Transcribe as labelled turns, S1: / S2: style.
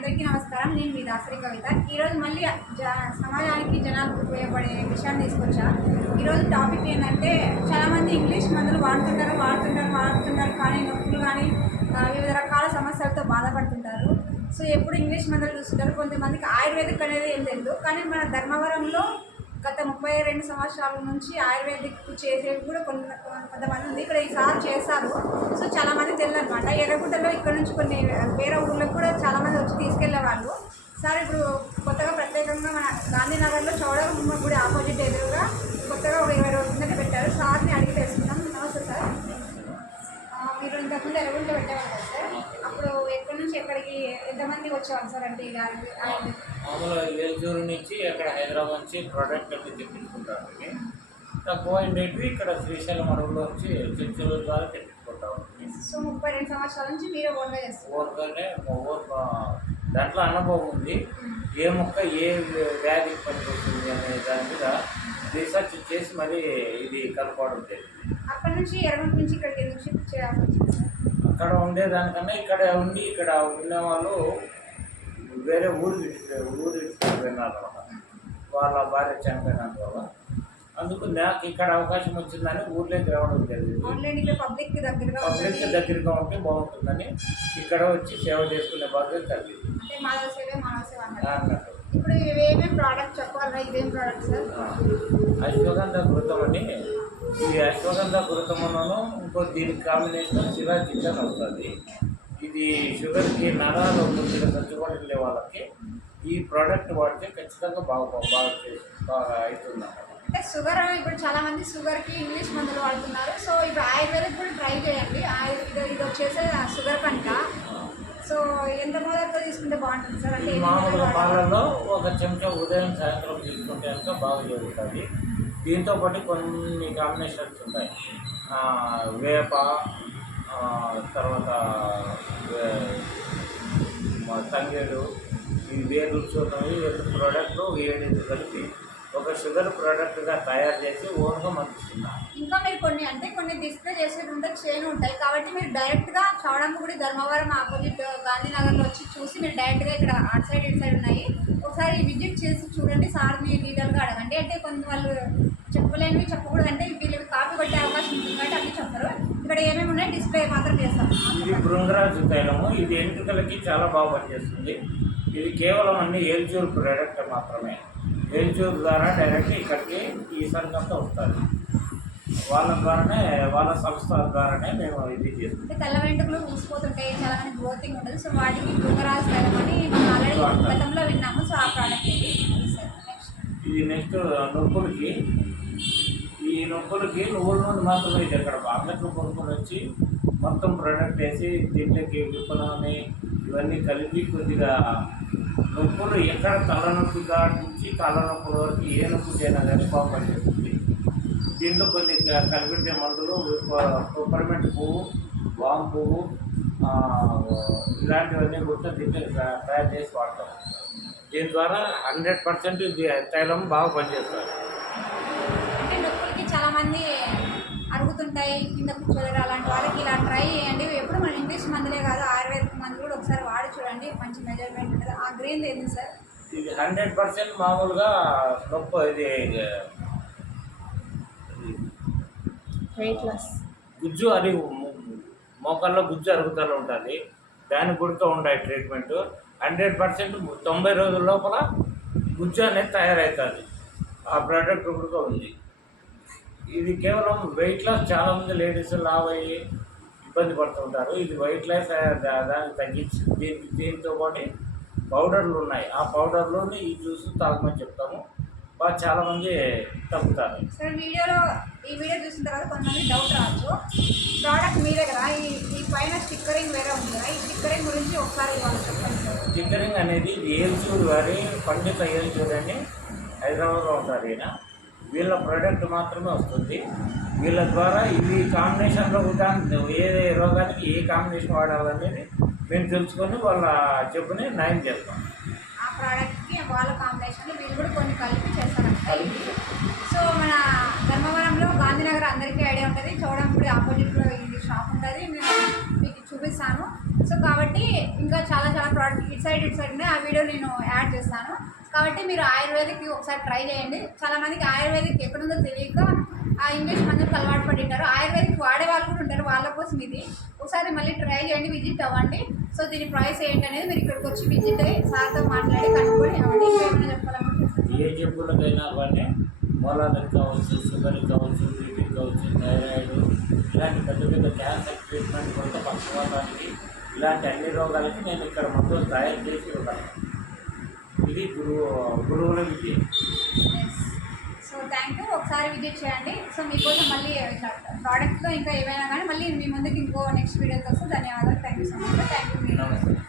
S1: అందరికీ నమస్కారం. నేను మీ దాసరి కవిత. ఈరోజు మళ్ళీ జ సమాజానికి జనాలకు ఉపయోగపడే విషయాన్ని తీసుకొచ్చా. ఈరోజు టాపిక్ ఏంటంటే చాలామంది ఇంగ్లీష్ మందులు వాడుతుంటారు వాడుతుంటారు వాడుతుంటారు కానీ నొప్పులు కానీ వివిధ రకాల సమస్యలతో బాధపడుతుంటారు. సో ఎప్పుడు ఇంగ్లీష్ మందులు చూస్తుంటారు. కొంతమందికి ఆయుర్వేదిక్ అనేది ఏం తెలియదు కానీ మన ధర్మవరంలో గత ముప్పై రెండు సంవత్సరాల నుంచి ఆయుర్వేదిక్ చేసేవి కూడా కొన్ని కొంతమంది ఉంది. ఇక్కడ ఈసారి చేశారు. సో చాలామంది తెలియదనమాట అనమాట ఎర్రగుడ్డలో ఇక్కడ నుంచి కొన్ని వేరే ఊళ్ళకి కూడా చాలామంది వచ్చి తీసుకెళ్ళే వాళ్ళు సార్ ఇప్పుడు కొత్తగా ప్రత్యేకంగా మన గాంధీనగర్లో చౌడమ్మ గుడి ఆపోజిట్ ఎదురుగా కొత్తగా ఒక ఇరవై రోజుల కిందట పెట్టారు. సార్ని అడిగి తెలుసుకున్నాం నమస్తే సార్. మీరు ఇంతకుముందు ఎర్రగుంట పెట్టేవాళ్ళు కదా సార్ అప్పుడు ఎక్కడి నుంచి ఎక్కడికి ఎంతమంది వచ్చేవారు సార్ అంటే ఇలా ఆయుర్వేదిక్
S2: మామూలుగా ఏలూరు నుంచి అక్కడ హైదరాబాద్ నుంచి ప్రోడక్ట్ అన్ని తెప్పించుకుంటాం ఇవి తక్కువ ఉండేటివి ఇక్కడ శ్రీశైలం అడవుల్లో వచ్చి చర్చల ద్వారా తెప్పించుకుంటాం
S1: సో ముప్పై రెండు సంవత్సరాల నుంచి మీరే ఓన్గా చేస్తారు
S2: ఊరు దాంట్లో అనుభవం ఉంది. ఏ మొక్క ఏ వ్యాధికి పనికొస్తుంది అనే దాని మీద రీసెర్చ్ చేసి మరి ఇది కనుక్కోవడం జరిగింది.
S1: అక్కడ నుంచి ఎర్రగుంట నుంచి ఇక్కడికి ఎందుకు షిఫ్ట్ చేయాల్సి వచ్చింది
S2: అక్కడ ఉండేదానికన్నా ఇక్కడ ఉండి ఇక్కడ ఉన్న వాళ్ళు వేరే ఊరు విడిచి ఊరు విడిచిపోయినారు వాళ్ళ భార్య చనిపోయినందువల్ల అందుకు నాకు ఇక్కడ అవకాశం వచ్చిందని ఊర్లోకి రావడం జరిగింది
S1: పబ్లిక్
S2: పబ్లిక్ దగ్గరగా ఉంటే బాగుంటుందని ఇక్కడ వచ్చి సేవ చేసుకునే బాధ్యత అన్నట్టు.
S1: ప్రోడక్ట్ సార్
S2: అశ్వగంధ ఘృతం అని ఈ అశ్వగంధ ఘృతములను ఇంకో దీనికి కాంబినేషన్ శిలాజిత్ వస్తుంది ఇది షుగర్కి నరాలు కొద్దిగా చచ్చుబడి వాళ్ళకి ఈ ప్రోడక్ట్ వాడితే ఖచ్చితంగా బాగా బాగా బాగా అవుతుంది
S1: అంటే షుగర్ ఇప్పుడు చాలా మంది షుగర్కి ఇంగ్లీష్ మందులు వాడుతున్నారు. సో ఇప్పుడు ఆయుర్వేదిక్ కూడా ట్రై చేయండి. ఇది ఇది వచ్చేసి షుగర్ కనుక సో ఎంత మొదటితో తీసుకుంటే బాగుంటుంది సార్? అంటే
S2: మామూలుగా? పాలల్లో ఒక చెంచా ఉదయం సాయంత్రం తీసుకుంటే కనుక బాగా జరుగుతుంది. దీంతో పాటు కొన్ని కాంబినేషన్స్ ఉంటాయి. వేప తర్వాత తంగేడు ఈ వేరు చూడడం ఈ ప్రోడక్ట్లు ఏడు కలిపి ఒక షుగర్ ప్రోడక్ట్గా తయారు చేసి ఓన్గా మనకిస్తున్నాం
S1: ఇంకా మీరు కొన్ని అంటే కొన్ని డిస్ప్లే చేసేది ఉంటే చైన్ ఉంటాయి. కాబట్టి మీరు డైరెక్ట్గా చౌడంగుడి ధర్మవరం ఆపోజిట్ గాంధీనగర్లో వచ్చి చూసి మీరు డైరెక్ట్గా ఇక్కడ అటు సైడ్ ఇటు సైడ్ ఉన్నాయి. ఒకసారి విజిట్ చేసి చూడండి. సార్ని డీటెయిల్గా అడగండి. అంటే కొన్ని వాళ్ళు చెప్పలేనివి చెప్పకూడదు అంటే వీళ్ళు కాపీ కొట్టే అవకాశం ఉంటుంది కాబట్టి అన్నీ చెప్పరు. ఇక్కడ ఏమేమి ఉన్నాయి డిస్ప్లే మాత్రం చేస్తాం
S2: ఇది బృంగరాజు తైలము. ఇది ఎంట్రుకలకి చాలా బాగా పనిచేస్తుంది. ఇది కేవలం అన్ని ఏల్చూరు ప్రోడక్ట్ మాత్రమే. ఏల్చూరు ద్వారా డైరెక్ట్ ఇక్కడికి ఈ సంఘంతో వస్తారు. వాళ్ళ ద్వారానే వాళ్ళ సంస్థ ద్వారానే మేము ఇది చేస్తాం
S1: అంటే తెల్ల వెంట్రుకలు ఊసిపోతుంటాయి చాలా మంది గ్రోతింగ్ ఉంటుంది. సో వాటికి బృంగరాజు తైలమని మనం ఆల్రెడీ గతంలో విన్నాము. సో ఆ ప్రోడక్ట్ ఇది.
S2: ఇది నెక్స్ట్ నొప్పులకి ఈ నొప్పులకి నువ్వుల నుండి మాత్రమే ఇది అక్కడ. బాగ్లెట్లు కొనుక్కొని వచ్చి మొత్తం ప్రోడక్ట్ వేసి దీంట్లోకి విత్తనాన్ని ఇవన్నీ కలిపి కొద్దిగా నొప్పులు ఎక్కడ తలనొప్పి కాడ నుంచి కాళ్ళ నొప్పుల వరకు ఏ నొప్పి చేయనా కానీ బాగా దీంట్లో కొన్ని క- కలిపెట్టే మందులు పెప్పర్మెంట్ పువ్వు వామ్ పువ్వు ఇలాంటివన్నీ కూడా తయా- తయారు చేసి వాడతాం. దీని ద్వారా హండ్రెడ్ పర్సెంట్ తైలం బాగా పనిచేస్తుంది.
S1: అంటే నొప్పులకి చాలా మంది అరుగుతుంటాయి కింద కూర్చోలేరు అలాంటి వాళ్ళకి ఇలా ట్రై చేయండి. ఎప్పుడు మన ఇంగ్లీష్ మందులే కాదు ఆయుర్వేదిక్ మందులు కూడా ఒకసారి వాడి చూడండి. మంచి మెజర్మెంట్ ఉంటుంది. ఆ గ్రీన్ ఏంది సార్?
S2: ఇది హండ్రెడ్ పర్సెంట్ మామూలుగా నొప్పి ఇది
S3: వెయిట్ లాస్
S2: గుజ్జు అది మోకాల్లో గుజ్జు అరుగుదల ఉంటుంది. దాని గుడితో ఉండే ట్రీట్మెంట్. హండ్రెడ్ పర్సెంట్ తొంభై రోజుల లోపల గుజ్జు అనేది తయారవుతుంది. ఆ ప్రోడక్ట్ ఇప్పుడుగా ఉంది. ఇది కేవలం వెయిట్ లాస్ చాలామంది లేడీస్ లావ్ అయ్యి ఇబ్బంది పడుతుంటారు. ఇది వెయిట్ లాస్ దాన్ని తగ్గించి దీనికి దీంతో పాటు పౌడర్లు ఉన్నాయి. ఆ పౌడర్లోని ఈ జ్యూస్ తాగమని చెప్తాము. బాగా చాలామంది తగ్గుతారు
S1: సార్ వీడియోలో ఈ వీడియో చూసిన తర్వాత కొంతమంది డౌట్ రావచ్చు. ప్రోడక్ట్ మీరే కదా ఈ ఈ పైన స్టిక్కరింగ్ వేరే ఉంది కదా ఈ స్టిక్కరింగ్ గురించి ఒకసారి వాళ్ళు చెప్పండి సార్.
S2: టిక్కరింగ్ అనేది ఏల్చూరు వారి పండిత ఏల్చూరు అని హైదరాబాద్లో ఉంటారు ఈయన. వీళ్ళ ప్రోడక్ట్ మాత్రమే వస్తుంది. వీళ్ళ ద్వారా ఇవి కాంబినేషన్లో కూడా ఏ రోగానికి ఏ కాంబినేషన్ వాడాలనేది మేము తెలుసుకొని వాళ్ళ చెప్పుని నయం చేస్తాం.
S1: ప్రోడక్ట్కి వాళ్ళ కాంబినేషన్ వీళ్ళు కూడా కొన్ని కలిపి చేస్తారంట సో మన ధర్మవరంలో గాంధీనగర్ అందరికీ ఐడియా ఉంటుంది. చౌడంపూడి ఆపోజిట్లో ఇది షాప్ ఉంటుంది. మేము మీకు చూపిస్తాను. సో కాబట్టి ఇంకా చాలా చాలా ప్రోడక్ట్ ఇటు సైడ్ ఇటు సైడ్ ఉన్నాయి. ఆ వీడియో నేను యాడ్ చేస్తాను. కాబట్టి మీరు ఆయుర్వేదిక్ ఒకసారి ట్రై చేయండి. చాలా మందికి ఆయుర్వేదిక్ ఎక్కడుందో తెలియక ఆ ఇంగ్లీష్ మందులకు అలవాటు పడి ఉంటారు ఆయుర్వేదిక్ వాడే వాళ్ళు కూడా ఉంటారు వాళ్ళ కోసం ఇది. ఒకసారి మళ్ళీ ట్రై చేయండి విజిట్ అవ్వండి. సో దీని ప్రైస్ ఏంటి అనేది మీరు ఇక్కడికి వచ్చి విజిట్ అయ్యి సార్తో మాట్లాడి కనుక్కొని అవ్వండి. ఇంకేమైనా చెప్పాలనుకుంటున్నాను
S2: ఏ జబ్బులకైనా కానీ మూలాలకు కావచ్చు షుగర్ కావచ్చు బీపీ కావచ్చు థైరాయిడ్ ఇలాంటి పెద్ద పెద్ద క్యాన్సర్ ట్రీట్మెంట్ కొంత పక్షవాతానికి ఇలాంటి అన్ని రోగాలకి నేను ఇక్కడ మందులు తయారు చేసి ఇవ్వగలను ఇది గురువు గురువుల విద్య.
S1: ఒకసారి విజిట్ చేయండి. సో మీకోసం మళ్ళీ ప్రోడక్ట్లో ఇంకా ఏమైనా కానీ మళ్ళీ మీ ముందుకు ఇంకో నెక్స్ట్ వీడియోకి వస్తే ధన్యవాదాలు. Thank you so much thank you